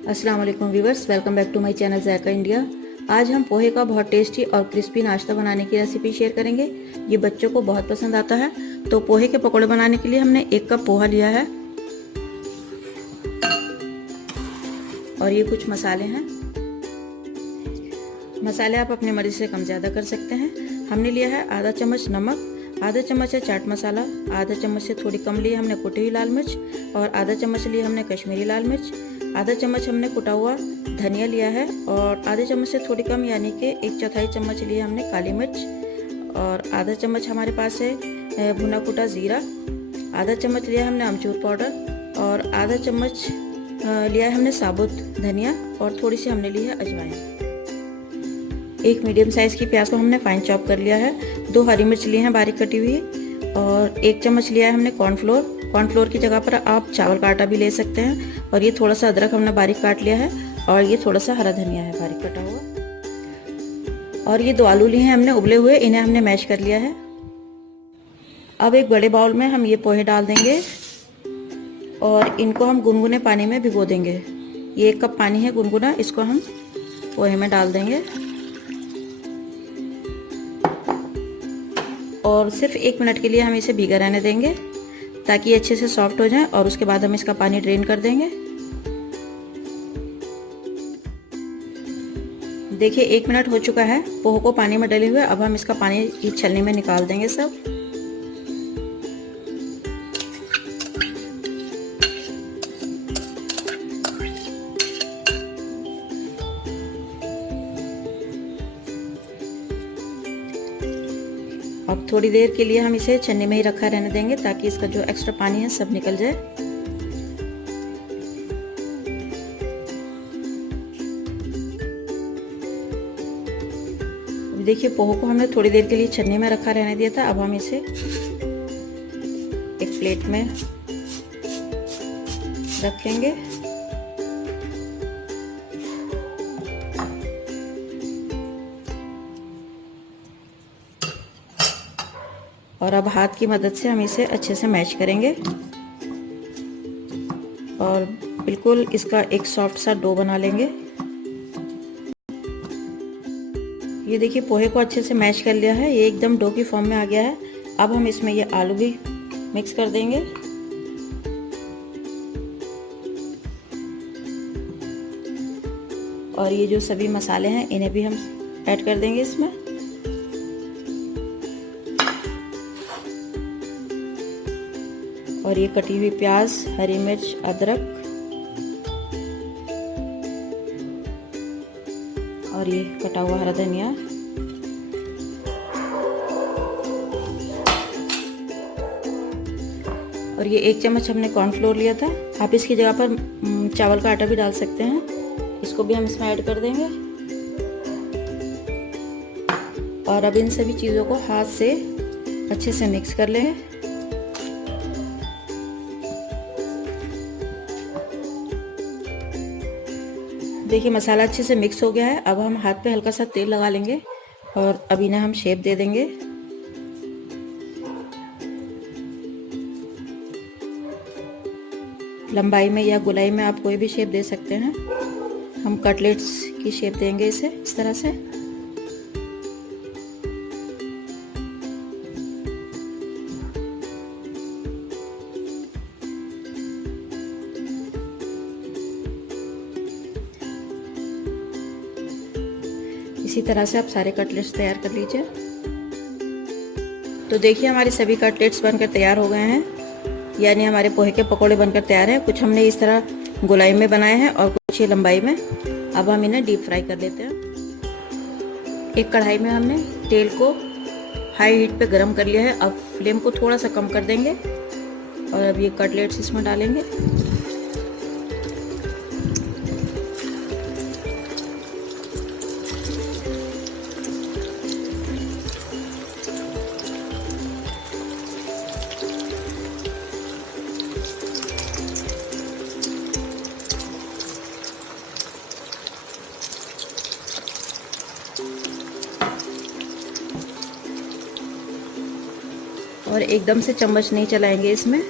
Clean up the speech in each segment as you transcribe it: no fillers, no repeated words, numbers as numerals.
अस्सलाम वालेकुम viewers, welcome back to my channel Zaika India. आज हम पोहे का बहुत टेस्टी और क्रिस्पी नाश्ता बनाने की रेसिपी शेयर करेंगे। ये बच्चों को बहुत पसंद आता है। तो पोहे के पकौड़े बनाने के लिए हमने 1 कप पोहा लिया है और ये कुछ मसाले हैं। मसाले आप अपने मर्जी से कम ज़्यादा कर सकते हैं। हमने लिया है आधा चम्मच नमक, आधा चम्मच है चाट मसाला, आधा चम्मच से थोड़ी कम लिए हमने कुटी हुई लाल मिर्च और आधा चम्मच लिए हमने कश्मीरी लाल मिर्च, आधा चम्मच हमने कुटा हुआ धनिया लिया है और आधे चम्मच से थोड़ी कम यानी कि 1/4 चम्मच लिए हमने काली मिर्च और आधा चम्मच हमारे पास है भुना कुटा ज़ीरा, आधा चम्मच लिया हमने अमचूर पाउडर और आधा चम्मच लिया है हमने साबुत धनिया और थोड़ी सी हमने ली है अजवाइन। एक मीडियम साइज़ की प्याज को हमने फाइन चॉप कर लिया है। 2 हरी मिर्च लिए हैं बारीक कटी हुई और 1 चम्मच लिया है हमने कॉर्नफ्लोर। कॉर्नफ्लोर की जगह पर आप चावल का आटा भी ले सकते हैं। और ये थोड़ा सा अदरक हमने बारीक काट लिया है और ये थोड़ा सा हरा धनिया है बारीक कटा हुआ। और ये 2 आलू लिए हैं हमने उबले हुए, इन्हें हमने मैश कर लिया है। अब एक बड़े बाउल में हम ये पोहे डाल देंगे और इनको हम गुनगुने पानी में भिगो देंगे। ये 1 कप पानी है गुनगुना, इसको हम पोहे में डाल देंगे और सिर्फ 1 मिनट के लिए हम इसे भीगा रहने देंगे ताकि ये अच्छे से सॉफ्ट हो जाए और उसके बाद हम इसका पानी ड्रेन कर देंगे। देखिए 1 मिनट हो चुका है पोहे को पानी में डले हुए। अब हम इसका पानी इस छलनी में निकाल देंगे सब। अब थोड़ी देर के लिए हम इसे छन्नी में ही रखा रहने देंगे ताकि इसका जो एक्स्ट्रा पानी है सब निकल जाए। देखिए पोहे को हमने थोड़ी देर के लिए छन्नी में रखा रहने दिया था। अब हम इसे एक प्लेट में रखेंगे और अब हाथ की मदद से हम इसे अच्छे से मैश करेंगे और बिल्कुल इसका एक सॉफ्ट सा डो बना लेंगे। ये देखिए पोहे को अच्छे से मैश कर लिया है, ये एकदम डो की फॉर्म में आ गया है। अब हम इसमें ये आलू भी मिक्स कर देंगे और ये जो सभी मसाले हैं इन्हें भी हम ऐड कर देंगे इसमें। और ये कटी हुई प्याज, हरी मिर्च, अदरक और ये कटा हुआ हरा धनिया और ये 1 चम्मच हमने कॉर्नफ्लोर लिया था। आप इसकी जगह पर चावल का आटा भी डाल सकते हैं। इसको भी हम इसमें ऐड कर देंगे और अब इन सभी चीज़ों को हाथ से अच्छे से मिक्स कर लेंगे। देखिए मसाला अच्छे से मिक्स हो गया है। अब हम हाथ पे हल्का सा तेल लगा लेंगे और अब इन्हें हम शेप दे देंगे। लंबाई में या गोलाई में आप कोई भी शेप दे सकते हैं। हम कटलेट्स की शेप देंगे इसे इस तरह से। इसी तरह से आप सारे कटलेट्स तैयार कर लीजिए। तो देखिए हमारे सभी कटलेट्स बनकर तैयार हो गए हैं, यानी हमारे पोहे के पकोड़े बनकर तैयार हैं। कुछ हमने इस तरह गोलाई में बनाए हैं और कुछ ये लंबाई में। अब हम इन्हें डीप फ्राई कर लेते हैं। एक कढ़ाई में हमने तेल को हाई हीट पे गरम कर लिया है। अब फ्लेम को थोड़ा सा कम कर देंगे और अब ये कटलेट्स इसमें डालेंगे। और एकदम से चम्मच नहीं चलाएंगे इसमें,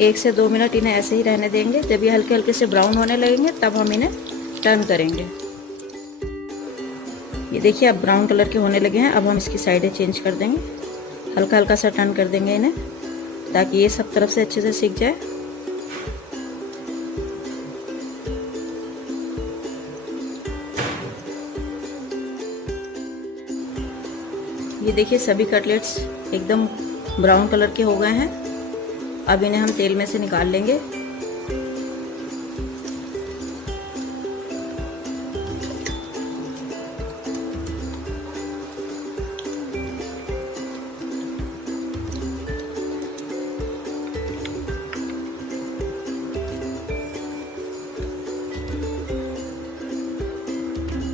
1 से 2 मिनट इन्हें ऐसे ही रहने देंगे। जब ये हल्के हल्के से ब्राउन होने लगेंगे तब हम इन्हें टर्न करेंगे। ये देखिए अब ब्राउन कलर के होने लगे हैं। अब हम इसकी साइडें चेंज कर देंगे, हल्का हल्का सा टर्न कर देंगे इन्हें, ताकि ये सब तरफ से अच्छे से सीख जाए। ये देखिए सभी कटलेट्स एकदम ब्राउन कलर के हो गए हैं। अब इन्हें हम तेल में से निकाल लेंगे।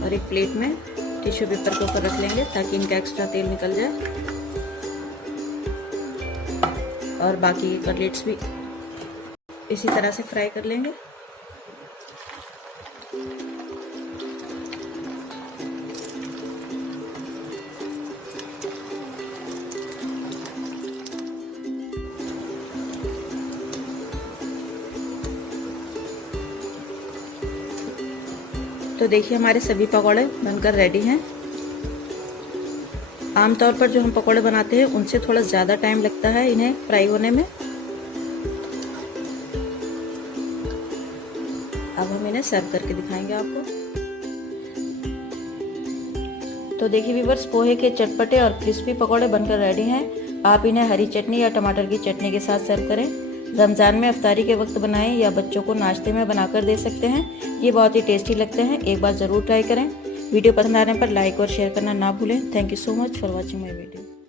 और एक प्लेट में टिश्यू पेपर के ऊपर रख लेंगे ताकि इनका एक्स्ट्रा तेल निकल जाए। और बाकी कटलेट्स भी इसी तरह से फ्राई कर लेंगे। तो देखिए हमारे सभी पकौड़े बनकर रेडी हैं। आमतौर पर जो हम पकौड़े बनाते हैं उनसे थोड़ा ज़्यादा टाइम लगता है इन्हें फ्राई होने में। अब हम इन्हें सर्व करके दिखाएंगे आपको। तो देखिए व्यूअर्स, पोहे के चटपटे और क्रिस्पी पकौड़े बनकर रेडी हैं। आप इन्हें हरी चटनी या टमाटर की चटनी के साथ सर्व करें। रमज़ान में इफ्तारी के वक्त बनाएं या बच्चों को नाश्ते में बनाकर दे सकते हैं। ये बहुत ही टेस्टी लगते हैं, एक बार ज़रूर ट्राई करें। वीडियो पसंद आने पर लाइक और शेयर करना ना भूलें। Thank you so much for watching my video.